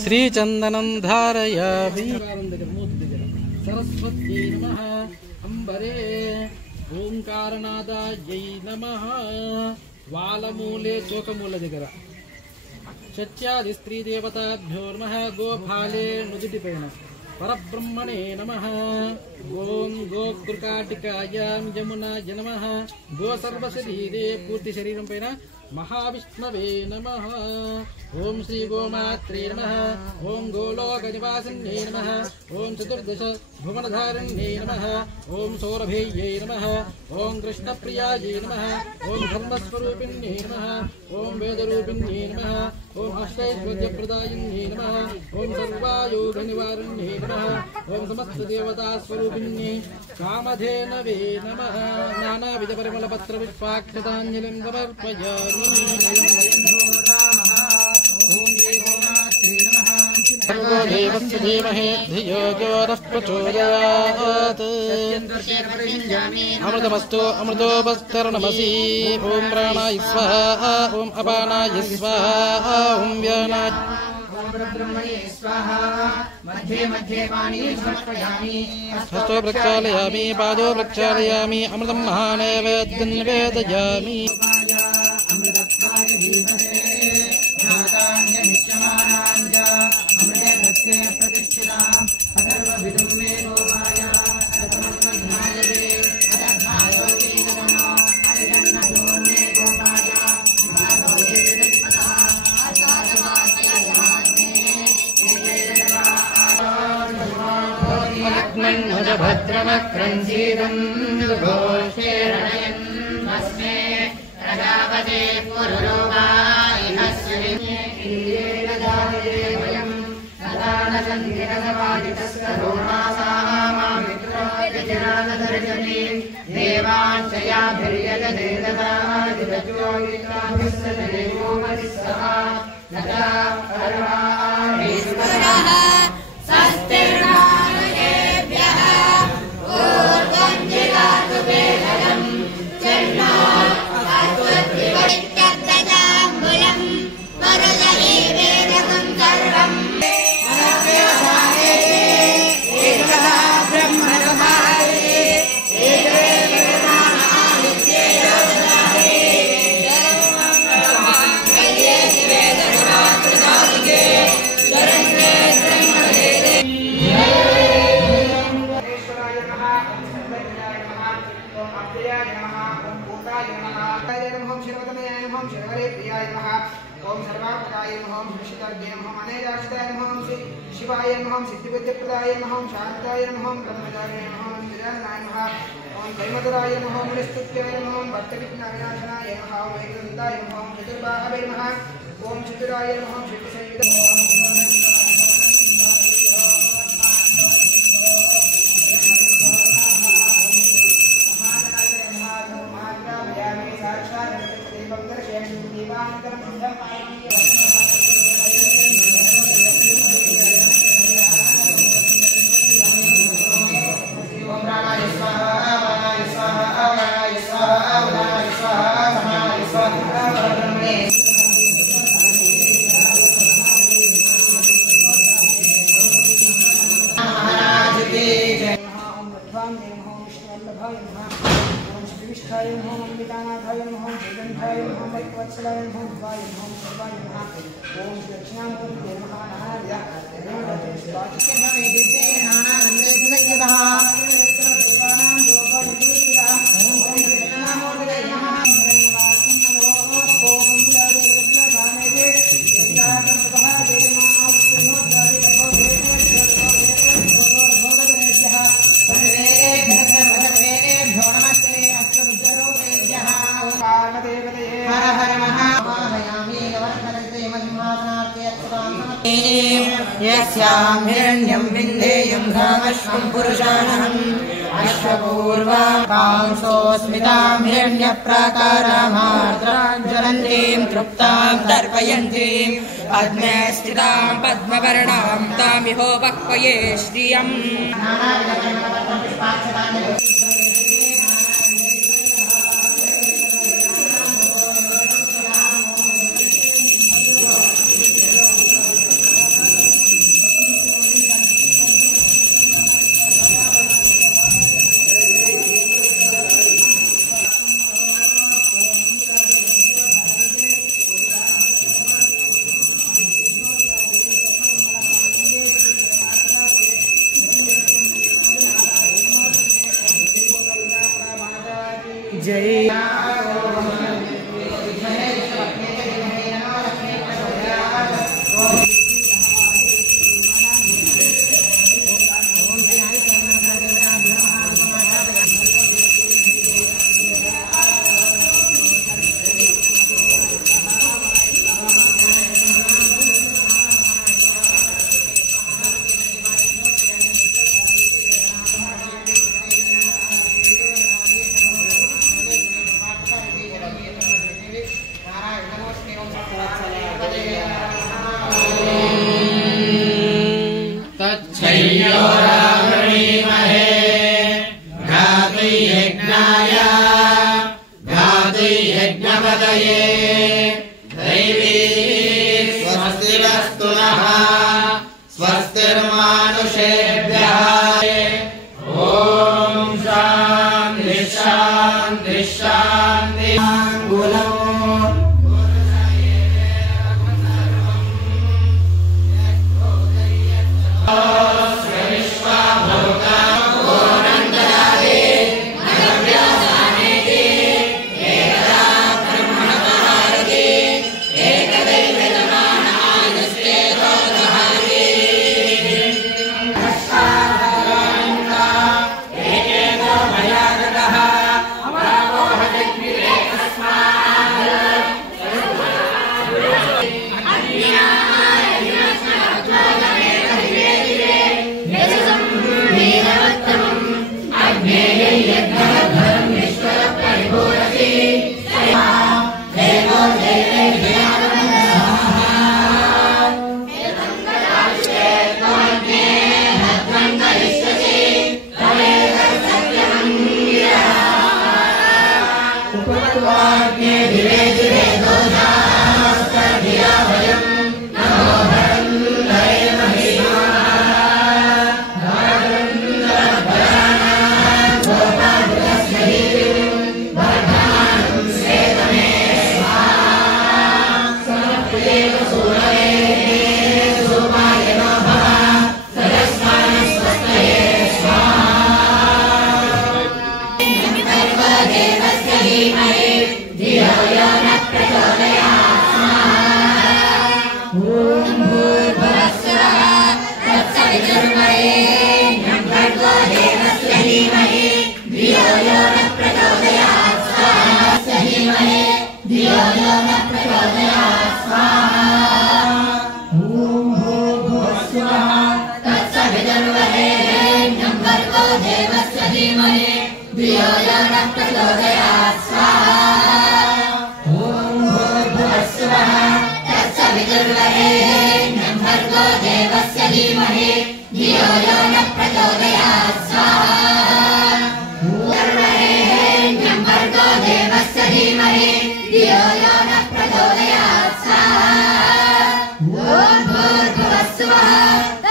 श्रीचंदनं धारयामि सरस्वत्यै नमः अंबरे ओंकारनादायै नमः वालमूले चोकमूल దగ్గర चत्यादि स्त्री देवताभ्यो नमः गोफाले नुदिटिपैन परब्रह्मणे नमः ओं गोकृकाटिकायां यमुनाय नमः गो सर्वशरीरे पूर्ति शरीरं पैन महाविष्णवे नमः ओं श्री गोमात्रे नमः ओं गोलोकनिवासिन्ये नमः ओं चतुर्दश भुवनधारिण्ये नमः ओं सौरभेयै नमः ओं कृष्णप्रियायै नमः ओं धर्मस्वरूपिण्ये नमः ओं वेदरूपिण्ये नमः ओं अष्टैश्वर्यप्रदायिन्ये नमः ओं सर्वायोगनिवारिण्ये नमः ओं समस्तदेवतास्वरूपिण्ये कामधेनवे नमः नानाविधपरिमलपत्रपुष्पाक्षताञ्जलिं समर्पयामि। देवस्य धीमहि धियो यो नः प्रचोदयात् अमृतमस्तु अमृतोपस्तरणमसि ॐ प्राणाय स्वाहा ॐ अपानाय स्वाहा ॐ व्यानाय हस्तो प्रक्षालयामि पादो प्रक्षालयामि अमृतं महानैवेद्यं निवेदयामि। भद्रमक्रञ्जीरं घोषेरणयन् अस्मे प्रजापते पुरुरोगायिनस्य इन्द्रेण दानवे वयं सदानसन्धिरसवादितस्तरोमासामामित्रोजनानदर्शने देवाञ्चयाभिर्यजदेदतादिरजोगिताभिस्सदेवो मतिस्सः नता परमाश्वरः शिवाय नमः सिद्धिविद्यप्रदाय नमः शांताय नमः ब्रह्मचार्य नमः निरानाय नमः ओम कैमतराय नमः मुनिस्तुत्याय नमः भक्तविघ्नविनाशनाय नमः ओम एकदन्ताय नमः चतुर्बाहवे नमः ओम चतुराय नमः सिद्धिसंयुक्त विश्वान्ये नमः विष्णुवल्लभाय नमः ओम श्रीविष्ठाय नमः अम्बिकानाथाय नमः श्रीगंधाय नमः वत्सलाय नमः भवाय नमः सर्वाय नमः ओम दक्षिणामूर्ते नमः नाराय देवते स्वाचिकर्मणे दिव्ये नानानन्दे गुणयतः देवानां लोकनिर्मितः ओम दक्षिणामूर्ते नमः यस्यां हिरण्यं विन्देयं धामश्वं पुरुषाणहम् अश्वपूर्वांसोऽस्मितां हिरण्यप्राकारामार्द्रां ज्वलन्तीं तृप्तां तर्पयन्तीं पद्मे स्थितां पद्मवर्णां तामिहोपक्वये श्रियम्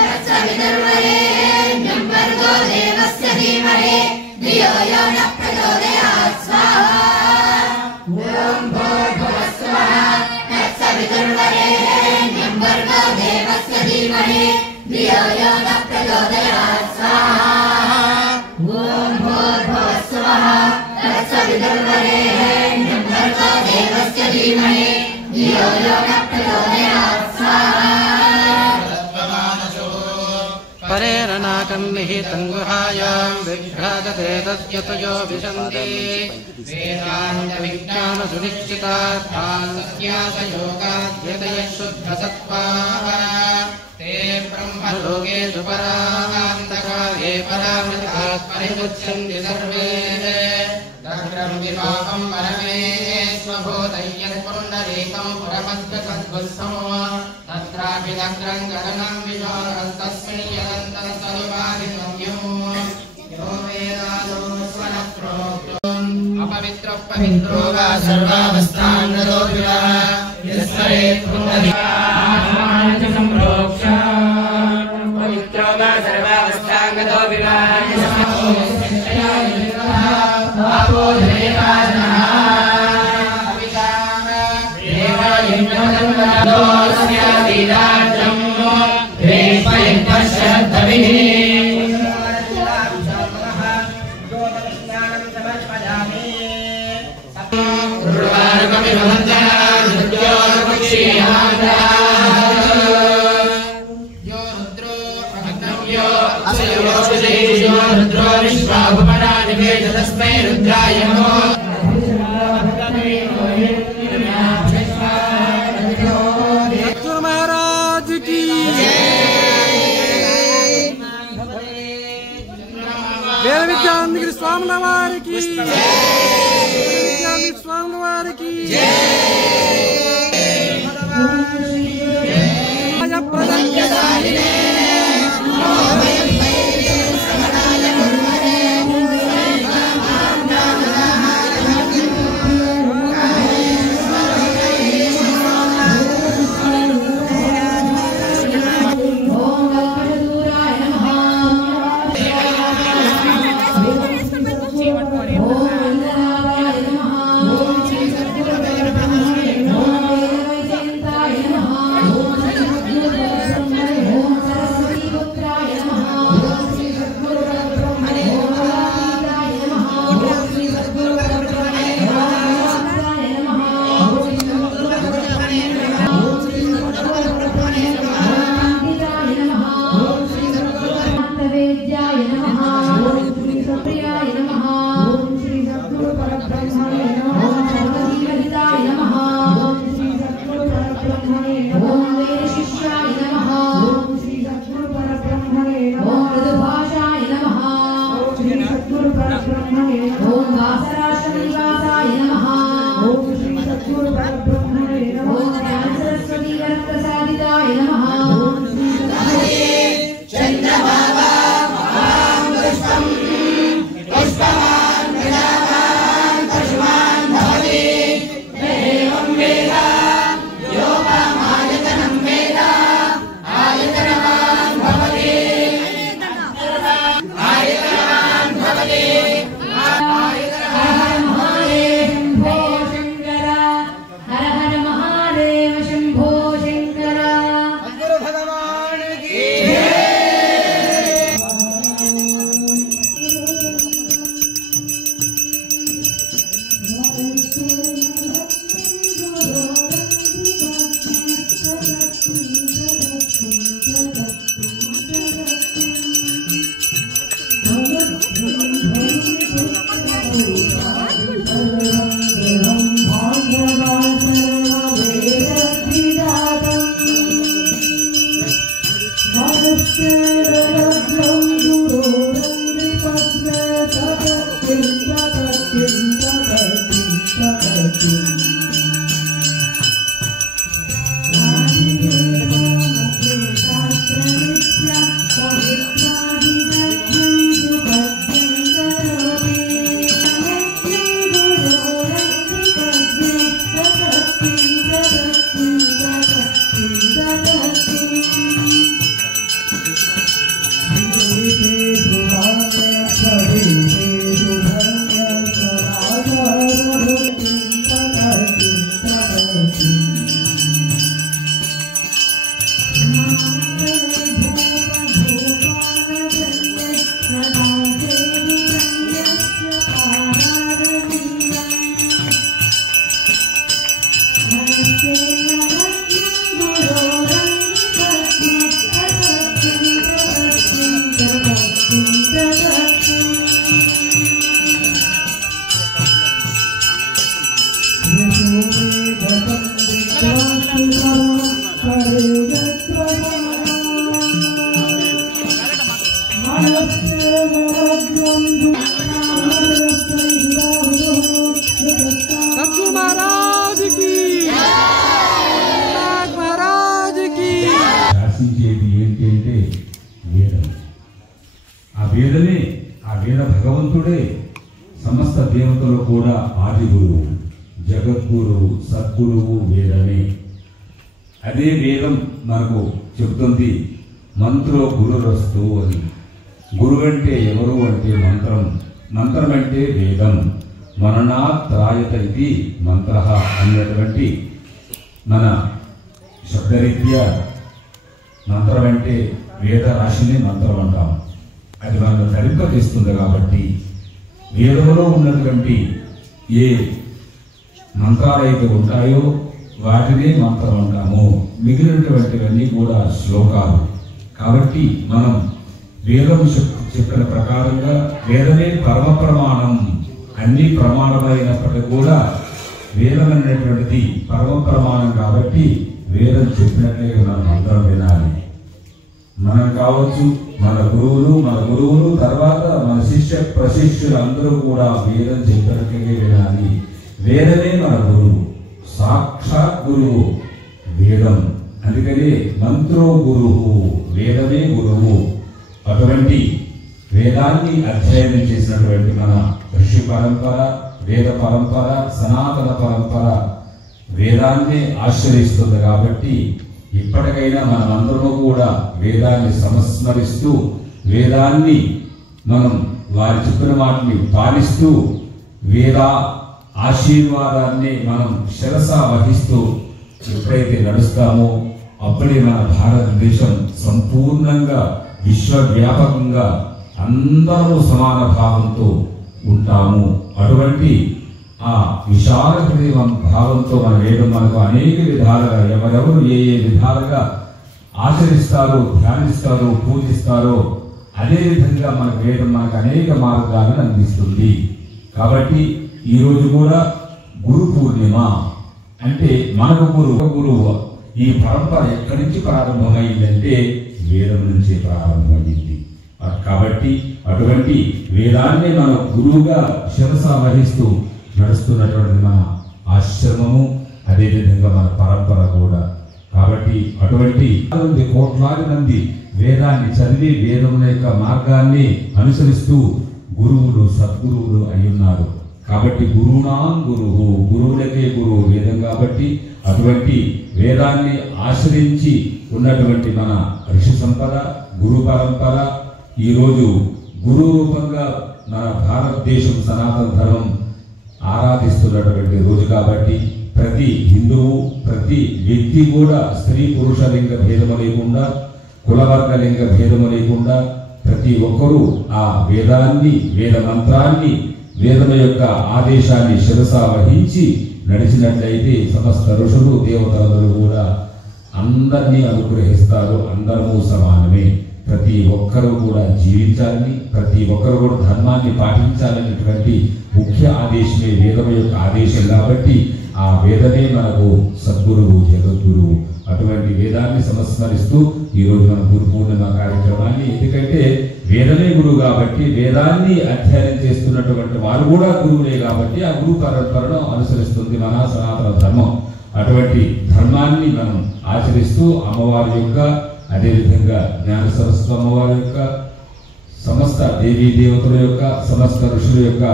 तत्सवितुर्वरेण्यं भर्गो देवस्य धीमहि धियो यो नः प्रचोदयात् स्वाहा ॐ भूर्भुवस्सुवः तत्सवितुर्वरेण्यं भर्गो देवस्य धीमहि धियो यो नः प्रचोदयात् स्वाहा ॐ भूर्भुवस्सुवः तत्सवितुर्वरेण्यं भर्गो देवस्य धीमहि धियो यो नः प्रचोदयात् स्वाहा परेण नाकन्निहितं गुहायां विभ्राजते तद्यतयो विशन्ति वेदान्तविज्ञानसुनिश्चितार्थान् सत्यासयोगाद्यतयः शुद्धसत्त्वाः ते ब्रह्मलोकेषु परान्तकाले परामृतात् परिमुच्यन्ते सर्वे दग्रं विपाकं परमेश्वभूतय्यत् पुण्डरीकं पुरमद्गतद्वत्समो तत्रापि दग्रं गगनं विशोरस्तस्मिन् यदन्तस्तनिवारितं यो वेदादो स्वनप्रोक्तम् अपवित्रः पवित्रो वा सर्वावस्थान्नतो विवा यस्मरेत् पुण्डरीकाः सम्प्रोक्ष पवित्रो वा सर्वावस्थान्नतो विवा आपो देवानः अविदाः देवायज्ञोदस्य दीदार्थं वेपयपश्यद्भिः रुद्रो विश्वाभुवनानिवेद तस्मै रुद्राय नमो महाराज की वेद विद्यानंद स्वामी वारी की विद्यानंद स्वामी वारी की వేద భగవంతుడే సమస్త దేవతలు కూడా ఆది గురువు, జగద్గురువు, సద్గురువు వేదమే. అదే వేదం మనకు చెబుతుంది మంత్రో గురురస్తు అని. గురువు అంటే ఎవరు అంటే మంత్రం, మంత్రం అంటే వేదం. మననాత్ త్రాయత ఇది మంత్ర అనేటువంటి మన శబ్దరీత్యా మంత్రం అంటే వేద రాశిని మంత్రం అంటాం. అది మనకు ధరింపజేస్తుంది కాబట్టి వేదంలో ఉన్నటువంటి ఏ మంత్రాలు అయితే ఉంటాయో వాటినే మంత్రం అంటాము. మిగిలినటువంటివన్నీ కూడా శ్లోకాలు. కాబట్టి మనం వేదం చెప్పిన ప్రకారంగా వేదమే పరమ ప్రమాణం. అన్ని ప్రమాణమైనప్పటికీ కూడా వేదం అనేటువంటిది పరమ ప్రమాణం కాబట్టి వేదం చెప్పినట్లే మనం అందరం వినాలి. మనం కావచ్చు, మన గురువులు తర్వాత మన శిష్య ప్రశిష్యులు అందరూ కూడా వేదం చెప్పినట్లే వినాలి. వేదమే మన గురువు, సాక్షాత్ గురువు వేదం. అందుకని మంత్రో గురువు, వేదమే గురువు. అటువంటి వేదాన్ని అధ్యయనం చేసినటువంటి మన ఋషి పరంపర, వేద పరంపర, సనాతన పరంపర వేదాన్ని ఆశ్రయిస్తుంది కాబట్టి ఇప్పటికైనా మనమందరము కూడా వేదాన్ని సంస్మరిస్తూ వేదాన్ని మనం వారి చెప్పిన మాటని పాలిస్తూ వేద ఆశీర్వాదాన్ని మనం శిరస వహిస్తూ ఎప్పుడైతే నడుస్తామో అప్పుడే మన భారతదేశం సంపూర్ణంగా విశ్వవ్యాపకంగా అందరూ సమాన భావంతో ఉంటాము. అటువంటి ఆ విశాల భావంతో మన వేదం మనకు అనేక విధాలుగా ఎవరెవరు ఏ విధాలుగా ఆచరిస్తారో, ధ్యానిస్తారో, పూజిస్తారో అదే విధంగా మన వేదం మనకు అనేక మార్గాలను అందిస్తుంది. కాబట్టి ఈరోజు కూడా గురు పూర్ణిమ అంటే మనకు గురువు. ఈ పరంపర ఎక్కడి నుంచి ప్రారంభమైందంటే వేదం నుంచి ప్రారంభమైంది. కాబట్టి అటువంటి వేదాన్ని మన గురువుగా శిరస వహిస్తూ నడుస్తున్నటువంటి మన ఆశ్రమము, అదేవిధంగా మన పరంపర కూడా. కాబట్టి అటువంటి కోట్లాది మంది వేదాన్ని చదివి వేదం యొక్క మార్గాన్ని అనుసరిస్తూ గురువులు, సద్గురువులు అయ్యున్నారు. కాబట్టి గురువునాం గురువు, గురువులకే గురువు వేదం. కాబట్టి అటువంటి వేదాన్ని ఆశ్రయించి ఉన్నటువంటి మన ఋషి సంపద, గురు పరంపర ఈరోజు గురు రూపంగా మన భారతదేశం సనాతన ధర్మం ఆరాధిస్తున్నటువంటి రోజు. కాబట్టి ప్రతి హిందువు, ప్రతి వ్యక్తి కూడా స్త్రీ పురుష లింగ భేదము లేకుండా, కులవర్గ లింగ భేదము లేకుండా ప్రతి ఒక్కరూ ఆ వేదాన్ని, వేద మంత్రాన్ని, వేదం యొక్క ఆదేశాన్ని శిరస వహించి నడిచినట్లయితే సమస్త ఋషులు, దేవతలందరూ కూడా అందరినీ అనుగ్రహిస్తారు. అందరూ సమానమే. ప్రతి ఒక్కరూ కూడా జీవించాలని, ప్రతి ఒక్కరు కూడా ధర్మాన్ని పాటించాలనేటువంటి ముఖ్య ఆదేశమే వేదం యొక్క ఆదేశం. కాబట్టి ఆ వేదమే మనకు సద్గురువు, జగద్గురువు. అటువంటి వేదాన్ని సంస్మరిస్తూ ఈరోజు మన గురు పూర్ణిమ కార్యక్రమాన్ని, ఎందుకంటే వేదమే గురువు కాబట్టి వేదాన్ని అధ్యయనం చేస్తున్నటువంటి వారు కూడా గురువులే కాబట్టి ఆ గురు పరంపరను అనుసరిస్తుంది మన సనాతన ధర్మం. అటువంటి ధర్మాన్ని మనం ఆచరిస్తూ అమ్మవారి యొక్క, అదేవిధంగా జ్ఞాన సరస్వతి అమ్మవారి యొక్క, సమస్త దేవీ దేవతల యొక్క, సమస్త ఋషుల యొక్క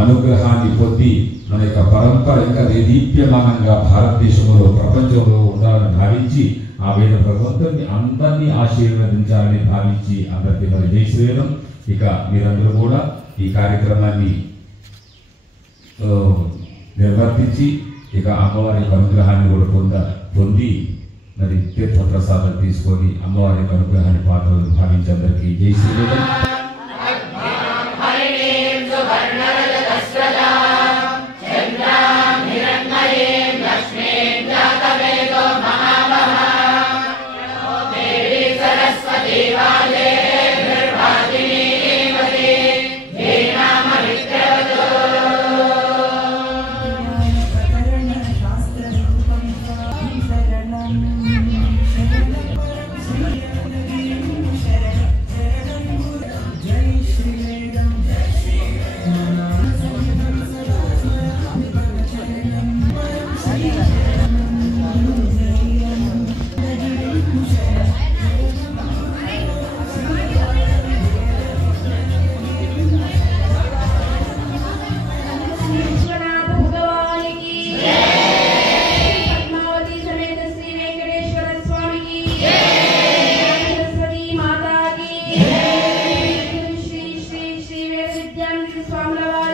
అనుగ్రహాన్ని పొంది మన యొక్క పరంపర ఇంకా దేదీప్యమానంగా భారతదేశంలో, ప్రపంచంలో ఉండాలని భావించి ఆ వేద భగవంతుని అందరినీ ఆశీర్వదించాలని భావించి అందరికీ మరి జై శ్రీవేదం. ఇక మీరందరూ కూడా ఈ కార్యక్రమాన్ని నిర్వర్తించి ఇక అమ్మవారి యొక్క అనుగ్రహాన్ని కూడా పొంది మరి తీర్థప్రసాదం తీసుకొని అమ్మవారి యొక్క అనుగ్రహాన్ని పాత్రలు భావించి అందరికీ జై శ్రీవేదం. వేలంగిరి స్వాముల వారికి